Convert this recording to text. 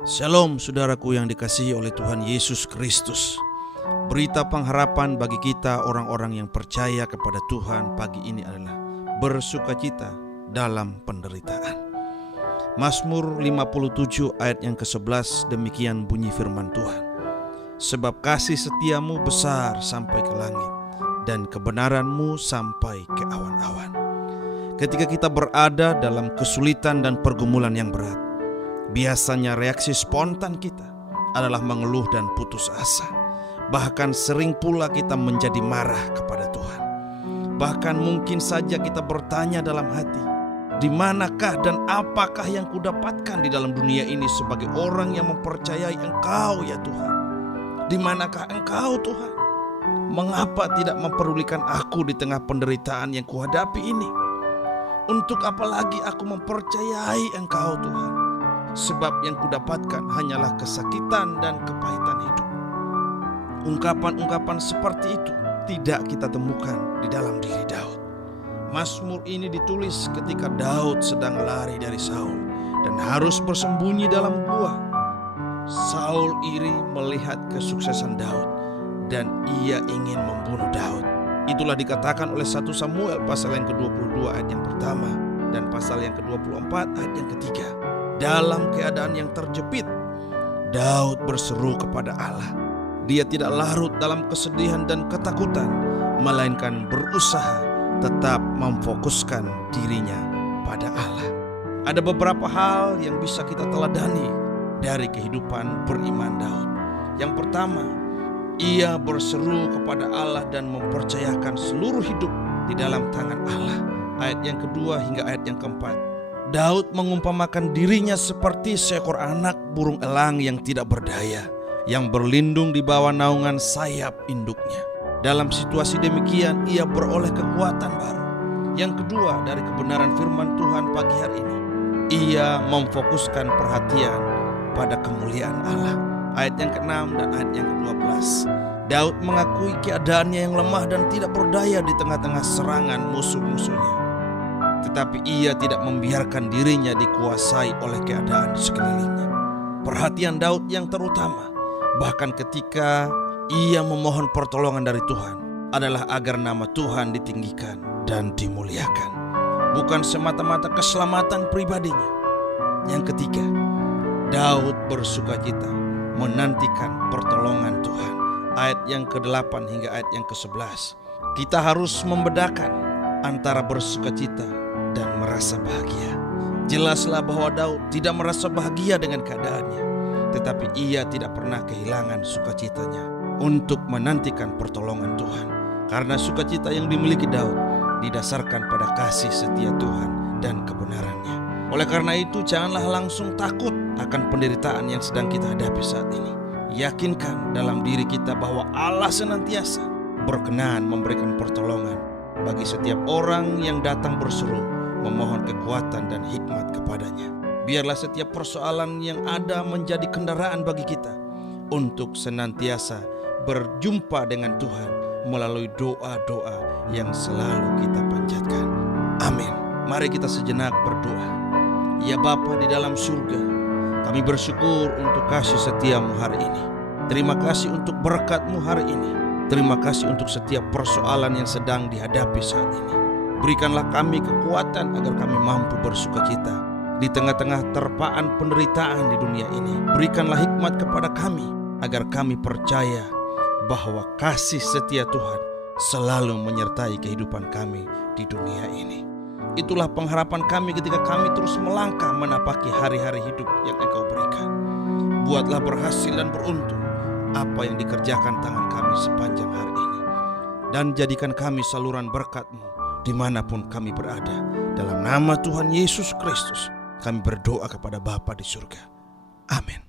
Shalom saudaraku yang dikasihi oleh Tuhan Yesus Kristus. Berita pengharapan bagi kita orang-orang yang percaya kepada Tuhan pagi ini adalah bersukacita dalam penderitaan. Mazmur 57 ayat yang ke-11 demikian bunyi firman Tuhan. Sebab kasih setiamu besar sampai ke langit dan kebenaranmu sampai ke awan-awan. Ketika kita berada dalam kesulitan dan pergumulan yang berat, biasanya reaksi spontan kita adalah mengeluh dan putus asa. Bahkan sering pula kita menjadi marah kepada Tuhan. Bahkan mungkin saja kita bertanya dalam hati, di manakah dan apakah yang kudapatkan di dalam dunia ini sebagai orang yang mempercayai Engkau ya Tuhan? Di manakah Engkau Tuhan? Mengapa tidak mempedulikan aku di tengah penderitaan yang kuhadapi ini? Untuk apa lagi aku mempercayai Engkau Tuhan? Sebab yang kudapatkan hanyalah kesakitan dan kepahitan hidup. Ungkapan-ungkapan seperti itu tidak kita temukan di dalam diri Daud. Mazmur ini ditulis ketika Daud sedang lari dari Saul dan harus bersembunyi dalam gua. Saul iri melihat kesuksesan Daud dan ia ingin membunuh Daud. Itulah dikatakan oleh 1 Samuel pasal yang ke-22 ayat yang pertama dan pasal yang ke-24 ayat yang ketiga. Dalam keadaan yang terjepit, Daud berseru kepada Allah. Dia tidak larut dalam kesedihan dan ketakutan, melainkan berusaha tetap memfokuskan dirinya pada Allah. Ada beberapa hal yang bisa kita teladani dari kehidupan beriman Daud. Yang pertama, ia berseru kepada Allah dan mempercayakan seluruh hidup di dalam tangan Allah. Ayat yang kedua hingga ayat yang keempat. Daud mengumpamakan dirinya seperti seekor anak burung elang yang tidak berdaya, yang berlindung di bawah naungan sayap induknya. Dalam situasi demikian ia beroleh kekuatan baru. Yang kedua dari kebenaran firman Tuhan pagi hari ini, ia memfokuskan perhatian pada kemuliaan Allah. Ayat yang ke-6 dan ayat yang ke-12. Daud mengakui keadaannya yang lemah dan tidak berdaya di tengah-tengah serangan musuh-musuhnya. Tetapi ia tidak membiarkan dirinya dikuasai oleh keadaan di sekelilingnya. Perhatian Daud yang terutama, bahkan ketika ia memohon pertolongan dari Tuhan, adalah agar nama Tuhan ditinggikan dan dimuliakan, bukan semata-mata keselamatan pribadinya. Yang ketiga, Daud bersukacita menantikan pertolongan Tuhan. Ayat yang ke-8 hingga ayat yang ke-11. Kita harus membedakan antara bersukacita dan merasa bahagia. Jelaslah bahwa Daud tidak merasa bahagia dengan keadaannya, tetapi ia tidak pernah kehilangan sukacitanya untuk menantikan pertolongan Tuhan. Karena sukacita yang dimiliki Daud didasarkan pada kasih setia Tuhan dan kebenarannya. Oleh karena itu, janganlah langsung takut akan penderitaan yang sedang kita hadapi saat ini. Yakinkan dalam diri kita bahwa Allah senantiasa berkenan memberikan pertolongan bagi setiap orang yang datang berseru memohon kekuatan dan hikmat kepadanya. Biarlah setiap persoalan yang ada menjadi kendaraan bagi kita untuk senantiasa berjumpa dengan Tuhan melalui doa-doa yang selalu kita panjatkan. Amin. Mari kita sejenak berdoa. Ya Bapa di dalam surga, kami bersyukur untuk kasih setiamu hari ini. Terima kasih untuk berkat-Mu hari ini. Terima kasih untuk setiap persoalan yang sedang dihadapi saat ini. Berikanlah kami kekuatan agar kami mampu bersukacita di tengah-tengah terpaan penderitaan di dunia ini. Berikanlah hikmat kepada kami agar kami percaya bahwa kasih setia Tuhan selalu menyertai kehidupan kami di dunia ini. Itulah pengharapan kami ketika kami terus melangkah menapaki hari-hari hidup yang Engkau berikan. Buatlah berhasil dan beruntung apa yang dikerjakan tangan kami sepanjang hari ini. Dan jadikan kami saluran berkat-Mu dimanapun kami berada. Dalam nama Tuhan Yesus Kristus kami berdoa kepada Bapa di surga. Amin.